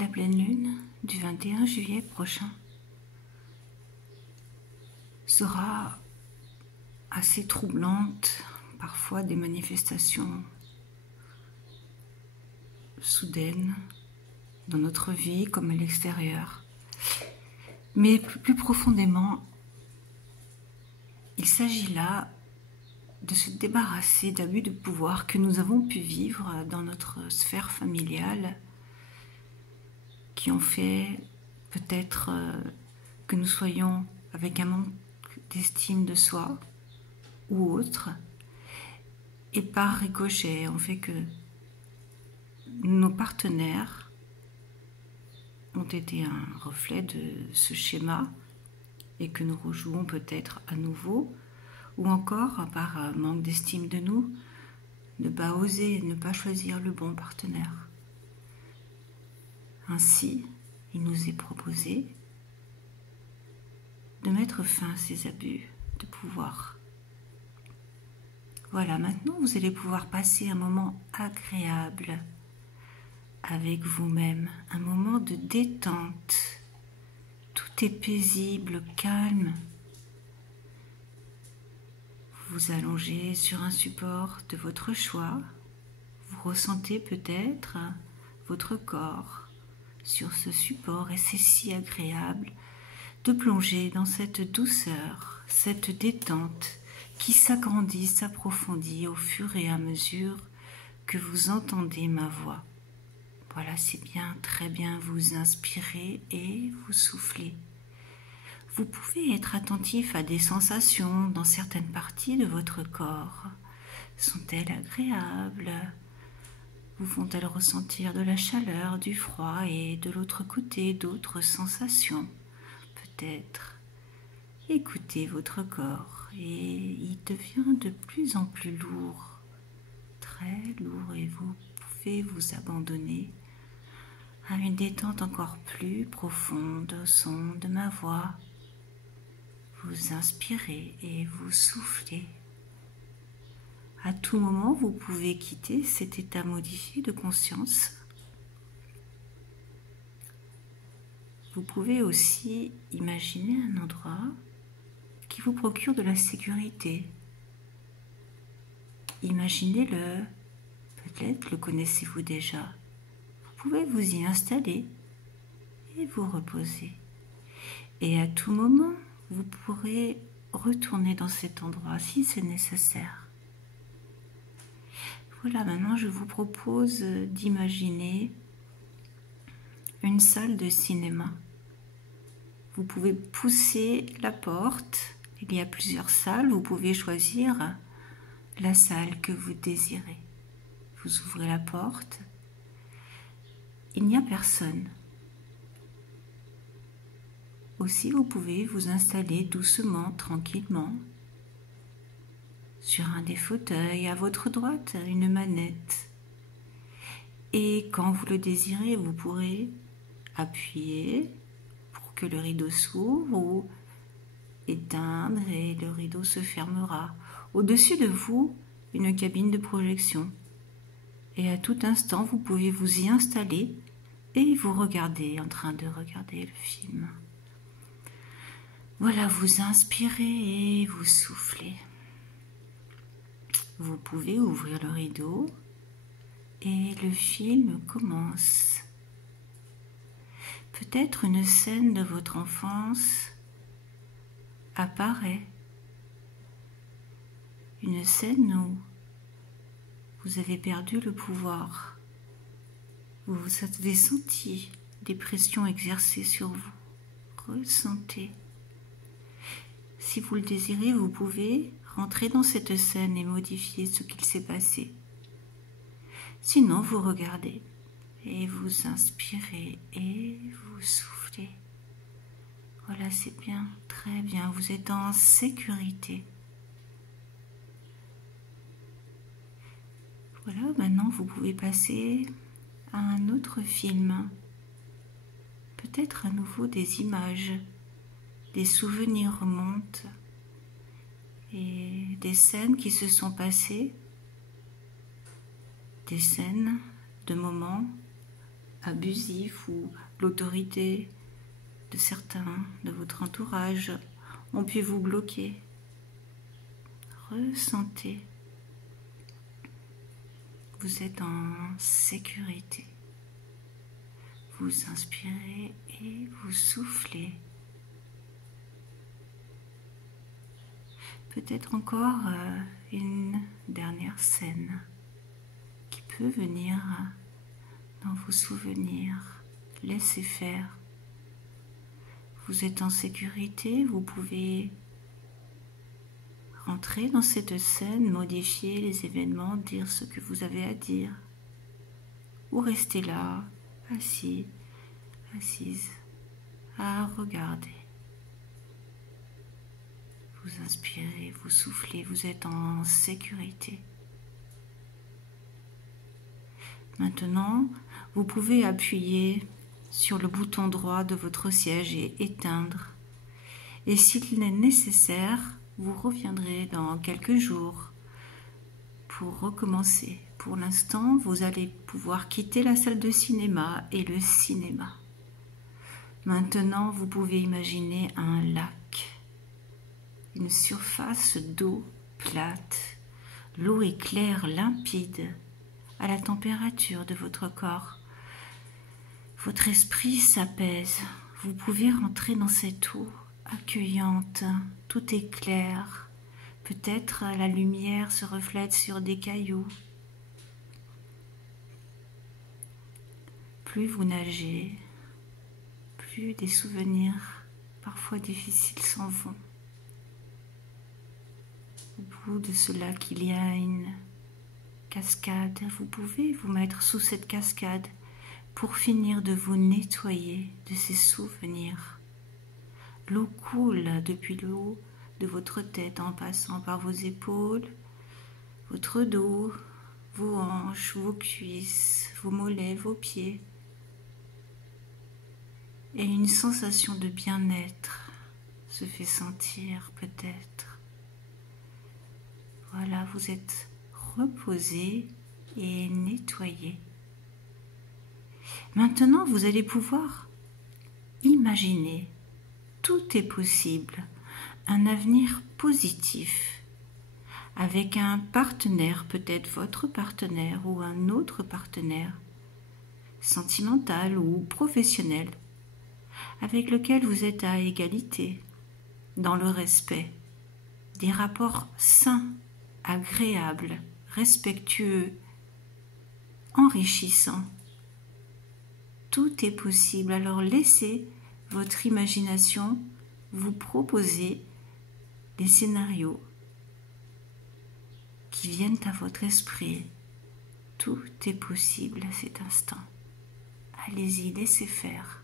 La pleine lune du 21 juillet prochain sera assez troublante, parfois des manifestations soudaines dans notre vie comme à l'extérieur. Mais plus profondément, il s'agit là de se débarrasser d'abus de pouvoir que nous avons pu vivre dans notre sphère familiale, qui ont fait peut-être que nous soyons avec un manque d'estime de soi ou autre, et par ricochet ont fait que nos partenaires ont été un reflet de ce schéma et que nous rejouons peut-être à nouveau, ou encore par manque d'estime de nous, ne pas oser, ne pas choisir le bon partenaire. Ainsi, il nous est proposé de mettre fin à ces abus de pouvoir. Voilà, maintenant vous allez pouvoir passer un moment agréable avec vous-même, un moment de détente. Tout est paisible, calme. Vous vous allongez sur un support de votre choix. Vous ressentez peut-être votre corps sur ce support et c'est si agréable de plonger dans cette douceur, cette détente qui s'agrandit, s'approfondit au fur et à mesure que vous entendez ma voix. Voilà, c'est bien, très bien, vous inspirez et vous soufflez. Vous pouvez être attentif à des sensations dans certaines parties de votre corps. Sont-elles agréables ? Vous font-elles ressentir de la chaleur, du froid et de l'autre côté d'autres sensations ? Peut-être. Écoutez votre corps et il devient de plus en plus lourd, très lourd, et vous pouvez vous abandonner à une détente encore plus profonde au son de ma voix. Vous inspirez et vous soufflez. À tout moment, vous pouvez quitter cet état modifié de conscience. Vous pouvez aussi imaginer un endroit qui vous procure de la sécurité. Imaginez-le, peut-être le connaissez-vous déjà. Vous pouvez vous y installer et vous reposer. Et à tout moment, vous pourrez retourner dans cet endroit si c'est nécessaire. Voilà, maintenant je vous propose d'imaginer une salle de cinéma. Vous pouvez pousser la porte, il y a plusieurs salles, vous pouvez choisir la salle que vous désirez. Vous ouvrez la porte, il n'y a personne. Aussi, vous pouvez vous installer doucement, tranquillement, sur un des fauteuils, à votre droite, une manette. Et quand vous le désirez, vous pourrez appuyer pour que le rideau s'ouvre ou éteindre et le rideau se fermera. Au-dessus de vous, une cabine de projection. Et à tout instant, vous pouvez vous y installer et vous regarder, en train de regarder le film. Voilà, vous inspirez et vous soufflez. Vous pouvez ouvrir le rideau et le film commence. Peut-être une scène de votre enfance apparaît. Une scène où vous avez perdu le pouvoir. Vous avez senti des pressions exercées sur vous. Ressentez. Si vous le désirez, vous pouvez rentrer dans cette scène et modifier ce qu'il s'est passé. Sinon, vous regardez et vous inspirez et vous soufflez. Voilà, c'est bien, très bien, vous êtes en sécurité. Voilà, maintenant vous pouvez passer à un autre film. Peut-être à nouveau des images, des souvenirs remontent et des scènes qui se sont passées, des scènes de moments abusif ou l'autorité de certains de votre entourage ont pu vous bloquer. Ressentez. Vous êtes en sécurité. Vous inspirez et vous soufflez. Peut-être encore une dernière scène qui peut venir dans vos souvenirs. Laissez faire. Vous êtes en sécurité, vous pouvez rentrer dans cette scène, modifier les événements, dire ce que vous avez à dire. Ou rester là, assis, assise, à regarder. Vous inspirez, vous soufflez, vous êtes en sécurité. Maintenant, vous pouvez appuyer sur le bouton droit de votre siège et éteindre. Et s'il est nécessaire, vous reviendrez dans quelques jours pour recommencer. Pour l'instant, vous allez pouvoir quitter la salle de cinéma et le cinéma. Maintenant, vous pouvez imaginer un lac. Une surface d'eau plate. L'eau est claire, limpide, à la température de votre corps. Votre esprit s'apaise. Vous pouvez rentrer dans cette eau accueillante. Tout est clair. Peut-être la lumière se reflète sur des cailloux. Plus vous nagez, plus des souvenirs parfois difficiles s'en vont. Au bout de ce lac, il y a une cascade. Vous pouvez vous mettre sous cette cascade pour finir de vous nettoyer de ces souvenirs. L'eau coule depuis le haut de votre tête en passant par vos épaules, votre dos, vos hanches, vos cuisses, vos mollets, vos pieds. Et une sensation de bien-être se fait sentir peut-être. Voilà, vous êtes reposé et nettoyé. Maintenant, vous allez pouvoir imaginer, tout est possible, un avenir positif, avec un partenaire, peut-être votre partenaire ou un autre partenaire, sentimental ou professionnel, avec lequel vous êtes à égalité, dans le respect, des rapports sains, agréables, respectueux, enrichissants. Tout est possible, alors laissez votre imagination vous proposer des scénarios qui viennent à votre esprit. Tout est possible à cet instant. Allez-y, laissez faire.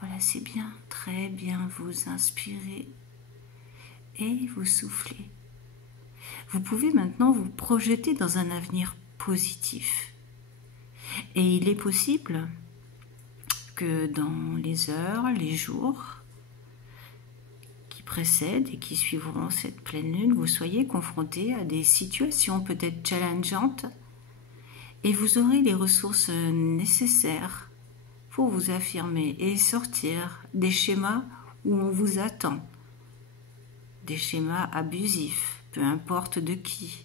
Voilà, c'est bien, très bien, vous inspirez et vous soufflez. Vous pouvez maintenant vous projeter dans un avenir positif. Et il est possible que dans les heures, les jours qui précèdent et qui suivront cette pleine lune, vous soyez confronté à des situations peut-être challengeantes et vous aurez les ressources nécessaires pour vous affirmer et sortir des schémas où on vous attend, des schémas abusifs, peu importe de qui.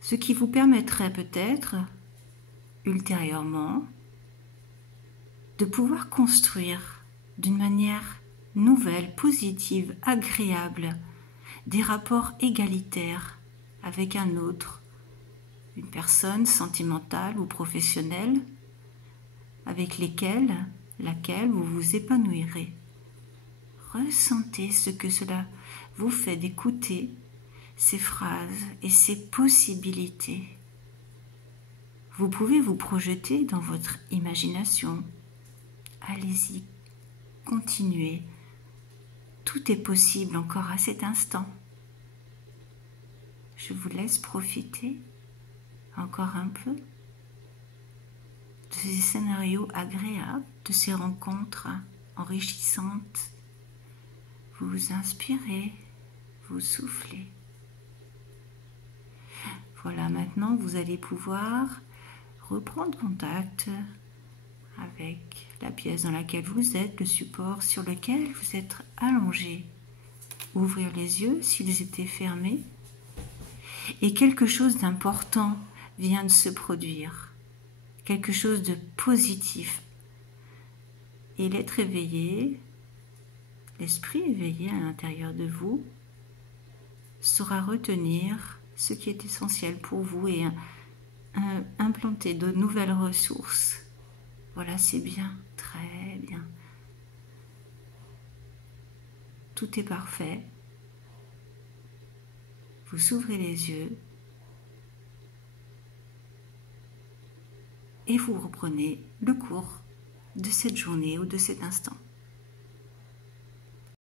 Ce qui vous permettrait peut-être, ultérieurement, de pouvoir construire d'une manière nouvelle, positive, agréable, des rapports égalitaires avec un autre, une personne sentimentale ou professionnelle, avec laquelle vous vous épanouirez. Ressentez ce que cela vous fait d'écouter ces phrases et ces possibilités. Vous pouvez vous projeter dans votre imagination. Allez-y, continuez. Tout est possible encore à cet instant. Je vous laisse profiter encore un peu de ces scénarios agréables, de ces rencontres enrichissantes. Vous inspirez, vous soufflez. Voilà, maintenant vous allez pouvoir reprendre contact avec la pièce dans laquelle vous êtes, le support sur lequel vous êtes allongé. Ouvrir les yeux s'ils étaient fermés. Et quelque chose d'important vient de se produire. Quelque chose de positif. Et l'être éveillé, l'esprit éveillé à l'intérieur de vous, saura retenir ce qui est essentiel pour vous et implanter de nouvelles ressources. Voilà, c'est bien, très bien. Tout est parfait. Vous ouvrez les yeux et vous reprenez le cours de cette journée ou de cet instant.